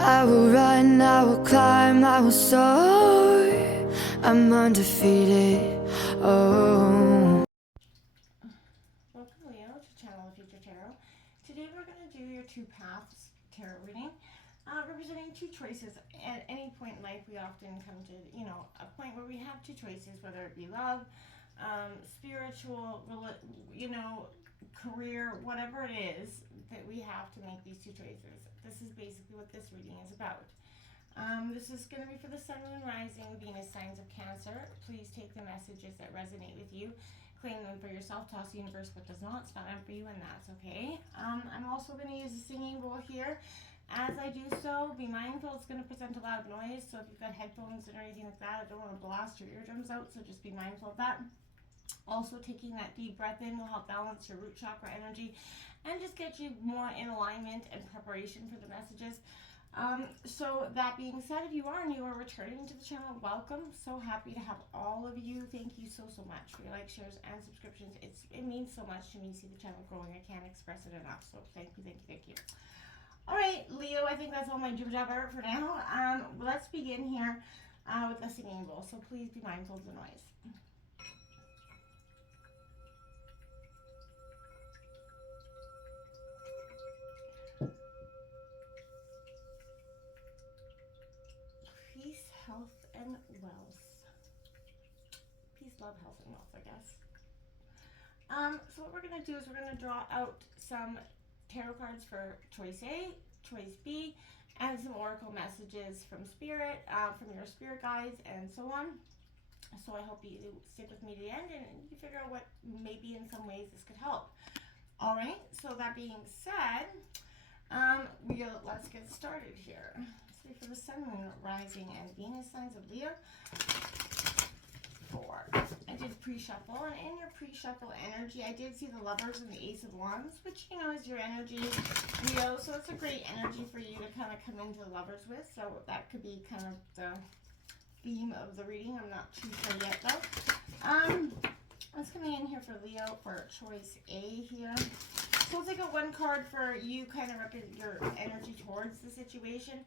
I will run, I will climb, I will soar. I'm undefeated. Oh. Welcome, Leo, to Channel of Future Tarot. Today we're going to do your two paths tarot reading, representing two choices. At any point in life, we often come to, a point where we have two choices, whether it be love, spiritual, career, whatever it is that we have to make these two choices. This is basically what this reading is about. This is going to be for the Sun, Moon, Rising, Venus signs of Cancer. Please take the messages that resonate with you, claim them for yourself, toss the universe what does not, it's not meant for you, and that's okay. I'm also going to use a singing bowl here. As I do so, be mindful it's going to present a loud noise, so if you've got headphones or anything like that, I don't want to blast your eardrums out, so just be mindful of that. Also, taking that deep breath in will help balance your root chakra energy and just get you more in alignment and preparation for the messages. So that being said, if you are new or returning to the channel, welcome. So happy to have all of you. Thank you so much for your likes, shares, and subscriptions. It means so much to me to see the channel growing. I can't express it enough. So thank you. All right, Leo, I think that's all my jib jabber for now. Let's begin here with the singing bowl. So please be mindful of the noise. Peace, health, and wealth. Peace, love, health, and wealth, I guess. So what we're going to do is we're going to draw out some tarot cards for choice A, choice B, and some oracle messages from spirit, from your spirit guides, and so on. So I hope you stick with me to the end and you figure out what maybe in some ways this could help. All right, so that being said, let's get started here. So for the Sun, Moon, Rising, and Venus signs of Leo. 4. I did pre-shuffle, and in your pre-shuffle energy, I did see the Lovers and the Ace of Wands, which, is your energy, Leo, so it's a great energy for you to kind of come into the Lovers with, so that could be kind of the theme of the reading. I'm not too sure yet, though. Let's come in here for Leo for choice A here. So we'll take out one card for you, kind of represent your energy towards the situation.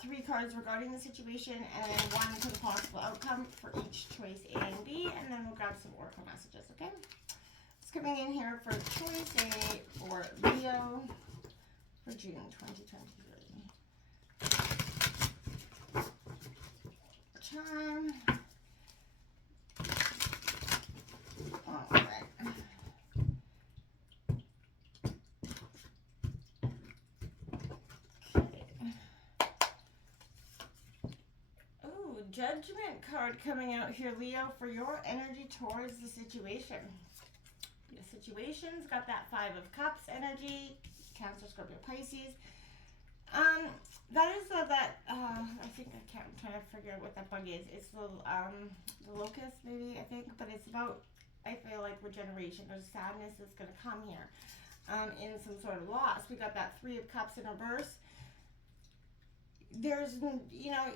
3 cards regarding the situation, and then 1 for the possible outcome for each choice A and B, and then we'll grab some oracle messages, okay? It's coming in here for choice A for Leo for June 2023. Chime. All right. Judgment card coming out here, Leo, for your energy towards the situation. The situation's got that 5 of Cups energy, Cancer, Scorpio, Pisces. That is I think I'm trying to figure out what that bug is. It's the locust, maybe, I think, but it's about, I feel like, regeneration. There's sadness that's going to come here in some sort of loss. We got that 3 of Cups in reverse. There's,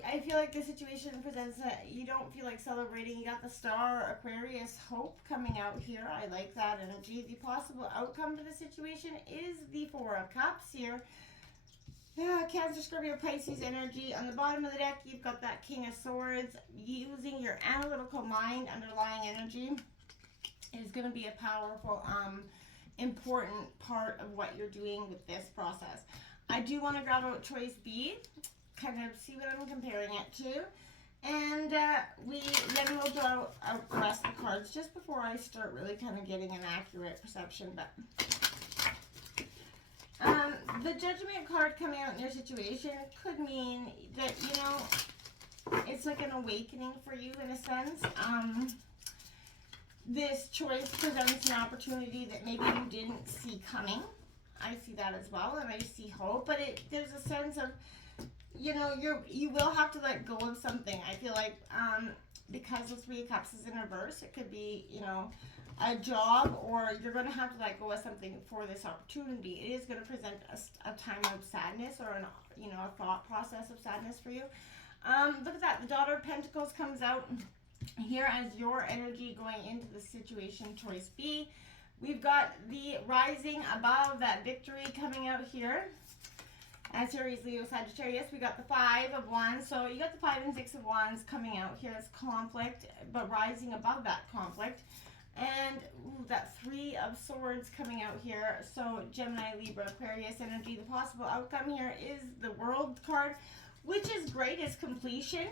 I feel like the situation presents that you don't feel like celebrating. You got the Star, Aquarius, Hope coming out here. I like that energy. The possible outcome to the situation is the 4 of Cups here. Cancer, Scorpio, Pisces energy. On the bottom of the deck, you've got that King of Swords. Using your analytical mind, underlying energy, is going to be a powerful, important part of what you're doing with this process. I do want to grab out choice B, kind of see what I'm comparing it to, and then we'll draw out the rest of the cards just before I start really kind of getting an accurate perception. But the Judgment card coming out in your situation could mean that, it's like an awakening for you in a sense. This choice presents an opportunity that maybe you didn't see coming. I see that as well, and I see hope, but there's a sense of, you will have to let go of something. I feel like because the 3 of Cups is in reverse, it could be, a job, or you're going to have to let go of something for this opportunity. It is going to present a time of sadness, or a thought process of sadness for you. Look at that. The Daughter of Pentacles comes out here as your energy going into the situation, choice B. We've got the rising above, that victory coming out here. Aries, Leo, Sagittarius, we got the 5 of Wands. So you got the 5 and 6 of Wands coming out here as conflict, but rising above that conflict. And that 3 of Swords coming out here. So Gemini, Libra, Aquarius energy. The possible outcome here is the World card, which is great as completion.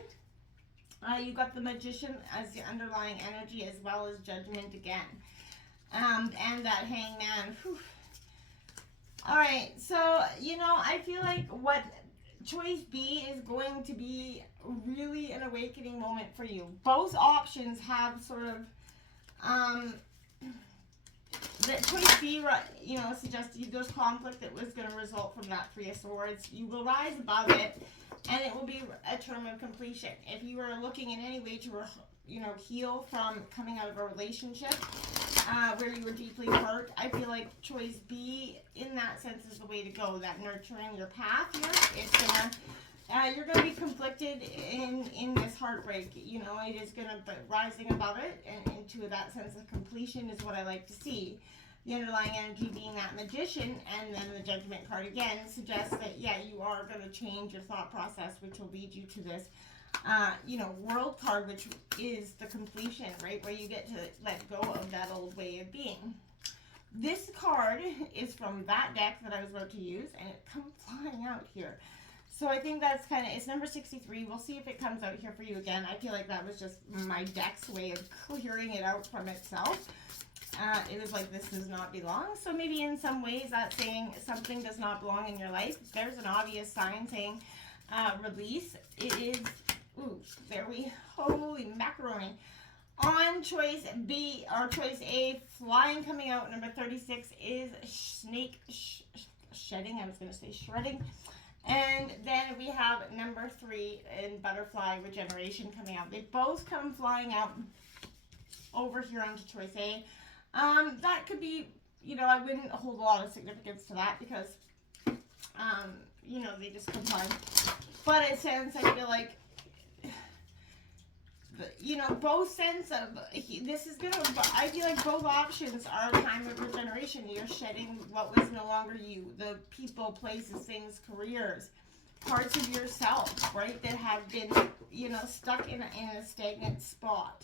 You got the Magician as the underlying energy, as well as Judgment again. And that Hangman. Whew. All right, so, you know, I feel like what choice B is going to be really an awakening moment for you. Both options have sort of, that choice B, you know, suggests there's conflict that was going to result from that 3 of Swords. You will rise above it, and it will be a term of completion. If you are looking in any way to, you know, heal from coming out of a relationship where you were deeply hurt, I feel like choice B, in that sense, is the way to go. That nurturing your path here, it's gonna, you're gonna be conflicted in this heartbreak. You know, it is gonna, but rising above it and into that sense of completion is what I like to see. The underlying energy being that Magician, and then the Judgment card again suggests that, yeah, you are going to change your thought process, which will lead you to this, you know, World card, which is the completion, right, where you get to let go of that old way of being. This card is from that deck that I was about to use, and it comes flying out here. So I think that's kind of, it's number 63. We'll see if it comes out here for you again. I feel like that was just my deck's way of clearing it out from itself. It was like, this does not belong. So maybe in some ways that's saying something does not belong in your life. There's an obvious sign saying release. It is, ooh, there we, holy macaroni. On choice B, or choice A, flying coming out, number 36 is snake shedding. I was going to say shredding. And then we have number 3 in butterfly regeneration coming out. They both come flying out over here onto choice A. That could be, you know, I wouldn't hold a lot of significance to that because, you know, they just combine. But in a sense, I feel like, you know, both sense of, this is going to, I feel like both options are a time of regeneration. You're shedding what was no longer you, the people, places, things, careers, parts of yourself, right, that have been, you know, stuck in a stagnant spot.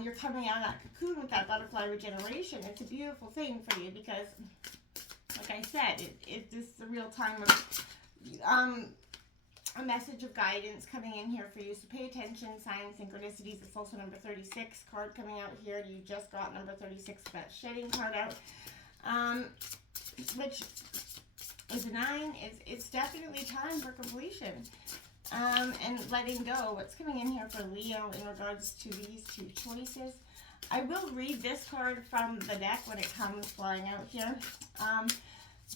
You're coming out of that cocoon with that butterfly regeneration. It's a beautiful thing for you because, like I said, this is a real time of a message of guidance coming in here for you. So pay attention, signs, synchronicities. It's also number 36 card coming out here. You just got number 36, that shedding card out, which is a 9. It's definitely time for completion. And letting go. What's coming in here for Leo in regards to these 2 choices? I will read this card from the deck when it comes flying out here,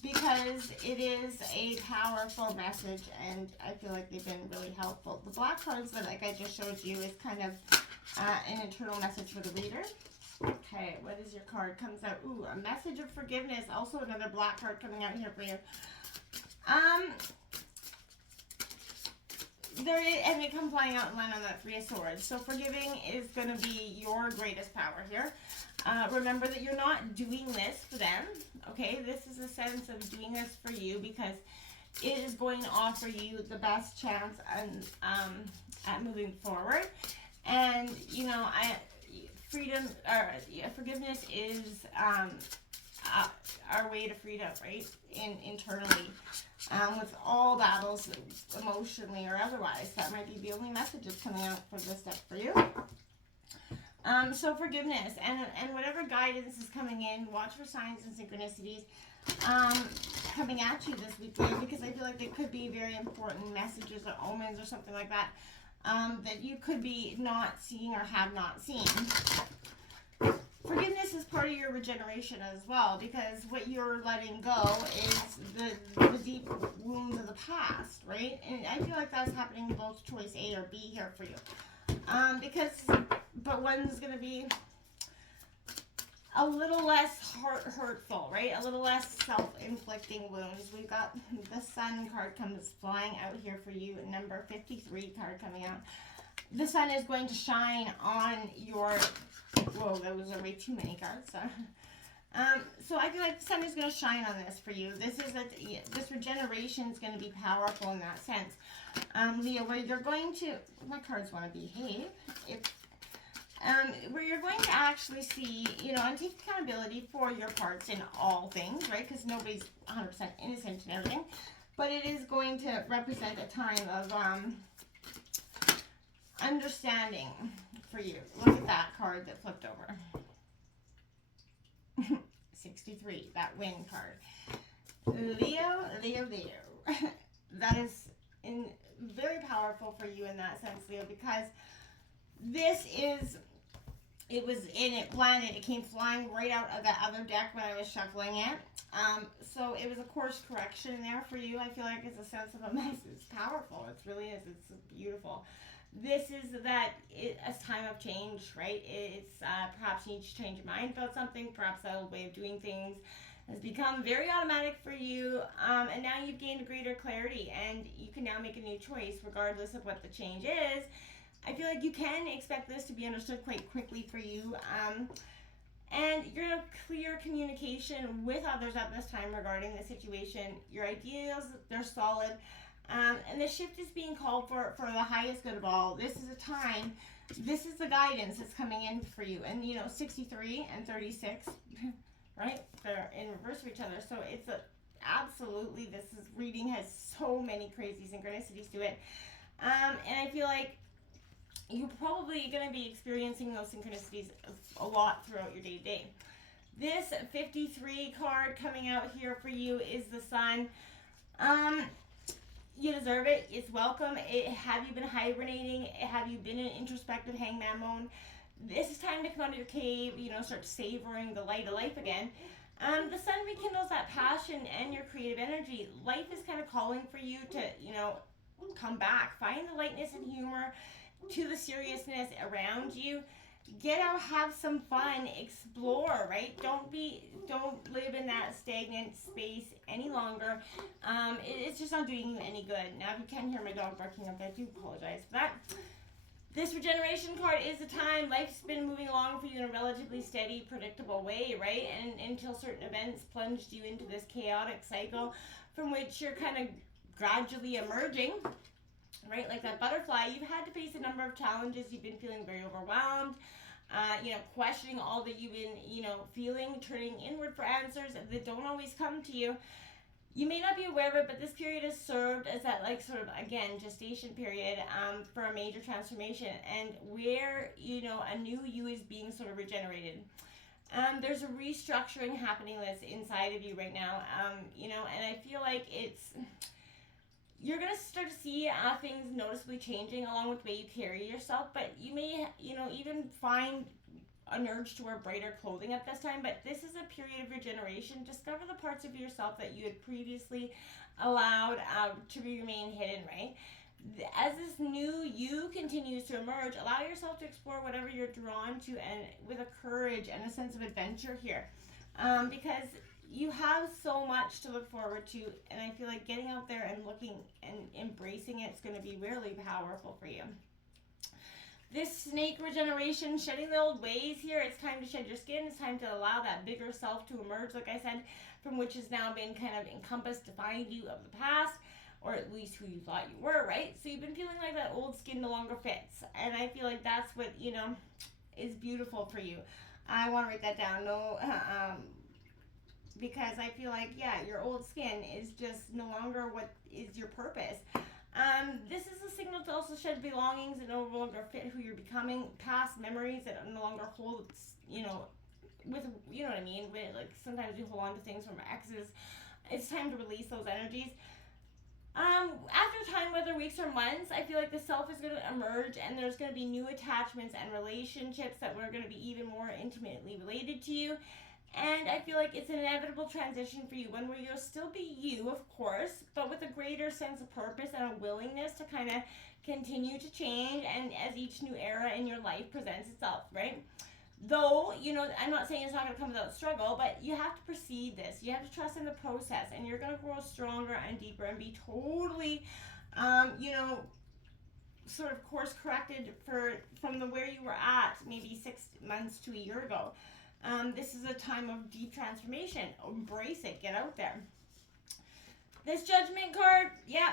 because it is a powerful message, and I feel like they've been really helpful. The black cards that, like I just showed you, is kind of an internal message for the reader. Okay, what is your card? Comes out, ooh, a message of forgiveness. Also another black card coming out here for you. And it comes flying out and land on that 3 of Swords. So forgiving is going to be your greatest power here. Remember that you're not doing this for them, okay? This is a sense of doing this for you because it is going to offer you the best chance at moving forward. And, you know, forgiveness is our way to freedom, right? Internally. With all battles, emotionally or otherwise. That might be the only messages coming out for this deck for you. So forgiveness and whatever guidance is coming in, watch for signs and synchronicities coming at you this week, because I feel like they could be very important messages or omens or something like that that you could be not seeing or have not seen. Forgiveness is part of your regeneration as well, because what you're letting go is the deep wounds of the past, right? And I feel like that's happening in both choice A or B here for you. But one's going to be a little less hurtful, right? A little less self-inflicting wounds. We've got the Sun card comes flying out here for you, number 53 card coming out. The sun is going to shine on your, whoa, that was way too many cards. So I feel like the sun is going to shine on this for you. This regeneration is going to be powerful in that sense. Leo, where you're going to, my cards want to behave. Where you're going to actually see, and take accountability for your parts in all things, right? Because nobody's 100% innocent in everything. But it is going to represent a time of understanding for you. Look at that card that flipped over. 63, that wind card. Leo. That is very powerful for you in that sense, Leo, because it was in it planted. It came flying right out of that other deck when I was shuffling it. So it was a course correction there for you. I feel like it's a sense of a mess. It's powerful. It really is. It's beautiful. This is a time of change, right? It's perhaps you need to change your mind about something. Perhaps that old way of doing things has become very automatic for you, and now you've gained a greater clarity, and you can now make a new choice regardless of what the change is. I feel like you can expect this to be understood quite quickly for you, and you're in a clear communication with others at this time regarding the situation. Your ideas, they're solid. And the shift is being called for the highest good of all. This is a time, this is the guidance that's coming in for you. And 63 and 36, right? They're in reverse of each other. So it's absolutely, reading has so many crazy synchronicities to it. And I feel like you're probably going to be experiencing those synchronicities a lot throughout your day-to-day. This 53 card coming out here for you is the Sun. You deserve it. It's welcome. Have you been hibernating? Have you been in introspective hangman mode? This is time to come out of your cave, start savoring the light of life again. The sun rekindles that passion and your creative energy. Life is kind of calling for you to, come back. Find the lightness and humor to the seriousness around you. Get out, have some fun, explore, right? Don't live in that stagnant space any longer. It's just not doing you any good. Now, if you can hear my dog barking up there, I do apologize for that. This regeneration card is the time. Life's been moving along for you in a relatively steady, predictable way, right? And until certain events plunged you into this chaotic cycle from which you're kind of gradually emerging. Right, like that butterfly, you've had to face a number of challenges. You've been feeling very overwhelmed, questioning all that you've been, feeling, turning inward for answers that don't always come to you. You may not be aware of it, but this period has served as that, gestation period for a major transformation, and where, a new you is being sort of regenerated. There's a restructuring happening that's inside of you right now, and I feel like you're going to start to see things noticeably changing along with the way you carry yourself, but you may, even find an urge to wear brighter clothing at this time, but this is a period of regeneration. Discover the parts of yourself that you had previously allowed to remain hidden, right? As this new you continues to emerge, allow yourself to explore whatever you're drawn to, and with a courage and a sense of adventure here, because you have so much to look forward to, and I feel like getting out there and looking and embracing it is going to be really powerful for you. This snake regeneration, shedding the old ways here. It's time to shed your skin. It's time to allow that bigger self to emerge, like I said, from which has now been kind of encompassed, defined you of the past, or at least who you thought you were, right? So you've been feeling like that old skin no longer fits, and I feel like that's what, is beautiful for you. I want to write that down. Because I feel like, your old skin is just no longer what is your purpose. This is a signal to also shed belongings that no longer fit who you're becoming, past memories that no longer hold, with, what I mean? With, sometimes you hold on to things from exes. It's time to release those energies. After time, whether weeks or months, I feel like the self is going to emerge, and there's going to be new attachments and relationships that are going to be even more intimately related to you. And I feel like it's an inevitable transition for you, one where you'll still be you, of course, but with a greater sense of purpose and a willingness to kind of continue to change, and as each new era in your life presents itself, right? Though, I'm not saying it's not going to come without struggle, but you have to perceive this. You have to trust in the process, and you're going to grow stronger and deeper and be totally, sort of course corrected from where you were at maybe 6 months to a year ago. This is a time of deep transformation. Embrace it. Get out there. This Judgment card, yeah,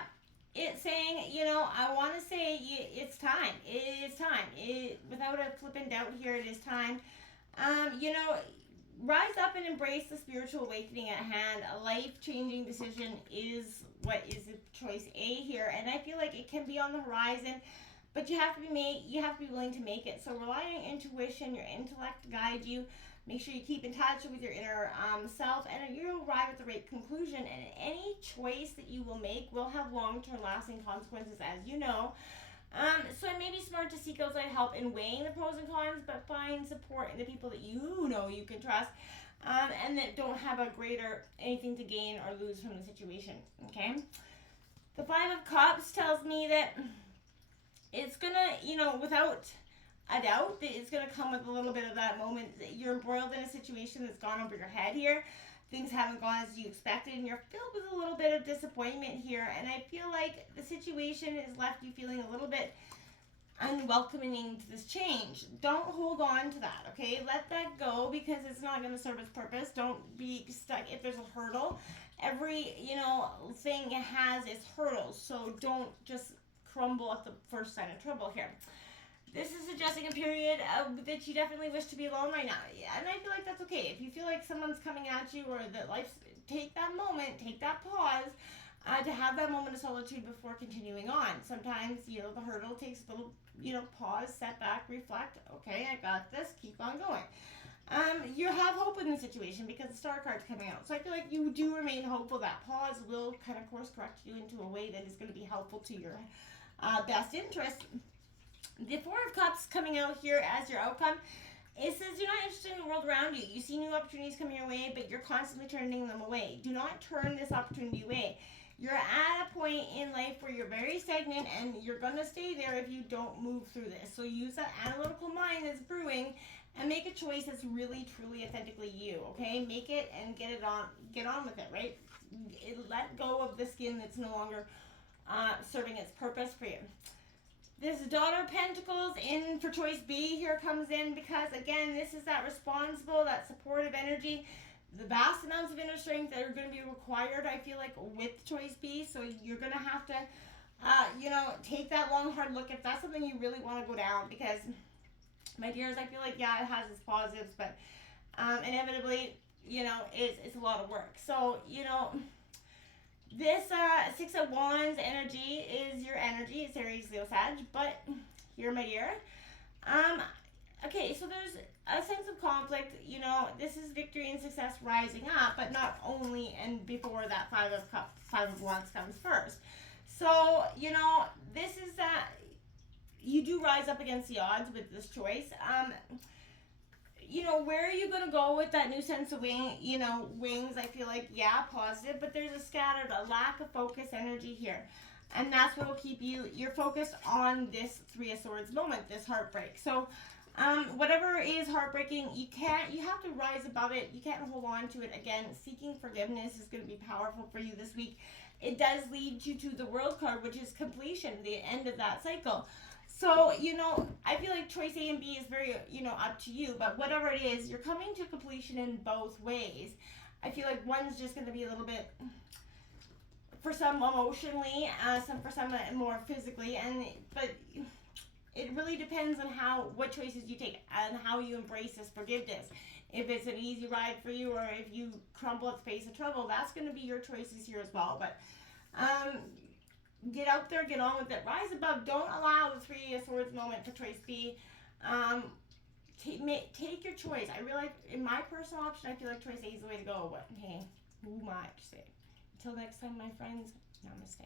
it's saying, I want to say it's time. It is time. Without a flippant doubt here, it is time. Rise up and embrace the spiritual awakening at hand. A life-changing decision is what is choice A here, and I feel like it can be on the horizon, but you have to be willing to make it. So rely on your intuition, your intellect to guide you. Make sure you keep in touch with your inner self, and you'll arrive at the right conclusion. And any choice that you will make will have long-term lasting consequences, as you know. So it may be smart to seek outside help in weighing the pros and cons, but find support in the people that you know you can trust, and that don't have a greater anything to gain or lose from the situation. Okay? The Five of Cups tells me that it's gonna, without a doubt, that it's gonna come with a little bit of that moment that you're embroiled in a situation that's gone over your head here. Things haven't gone as you expected, and you're filled with a little bit of disappointment here. And I feel like the situation has left you feeling a little bit unwelcoming to this change. Don't hold on to that, okay? Let that go, because it's not going to serve its purpose. Don't be stuck if there's a hurdle. Every, thing has its hurdles, so don't just crumble at the first sign of trouble here. This is suggesting a period that you definitely wish to be alone right now. And I feel like that's okay. If you feel like someone's coming at you, or that life's, take that moment, take that pause to have that moment of solitude before continuing on. Sometimes, the hurdle takes a little, pause, set back, reflect. Okay, I got this. Keep on going. You have hope in the situation because the Star card's coming out. So I feel like you do remain hopeful. That pause will kind of course correct you into a way that is going to be helpful to your best interest. The Four of Cups coming out here as your outcome. It says you're not interested in the world around you. You see new opportunities coming your way, but you're constantly turning them away. Do not turn this opportunity away. You're at a point in life where you're very stagnant, and you're going to stay there if you don't move through this. So use that analytical mind that's brewing and make a choice that's really, truly, authentically you, okay? Make it and get on with it, right? Let go of the skin that's no longer serving its purpose for you. This Daughter of Pentacles in for choice B here comes in because, again, this is that responsible, that supportive energy, the vast amounts of inner strength that are going to be required, I feel like, with choice B. So you're going to have to, take that long, hard look if that's something you really want to go down, because, my dears, I feel like, yeah, it has its positives, but inevitably, it's a lot of work. So, this Six of Wands energy is your energy. It's Aries, Leo, Sag. But here, my dear. Okay, so there's a sense of conflict. This is victory and success rising up, but not only and before that Five of Wands comes first. So, this is that you do rise up against the odds with this choice. Where are you going to go with that new sense of wings? I feel like, yeah, positive, but there's a lack of focus energy here. And that's what will keep you're focused on this Three of Swords moment, this heartbreak. So, whatever is heartbreaking, you have to rise above it. You can't hold on to it. Again, seeking forgiveness is going to be powerful for you this week. It does lead you to the World card, which is completion, the end of that cycle. So, I feel like choice A and B is very, up to you. But whatever it is, you're coming to completion in both ways. I feel like one's just going to be a little bit, for some emotionally, for some more physically. But it really depends on what choices you take and how you embrace this forgiveness. If it's an easy ride for you, or if you crumble at the face of trouble, that's going to be your choices here as well. But, get out there, get on with it, rise above. Don't allow the Three of Swords moment for choice B. Take your choice. I realize in my personal option, I feel like choice A is the way to go, but hey, who am I to say? Until next time, my friends, namaste.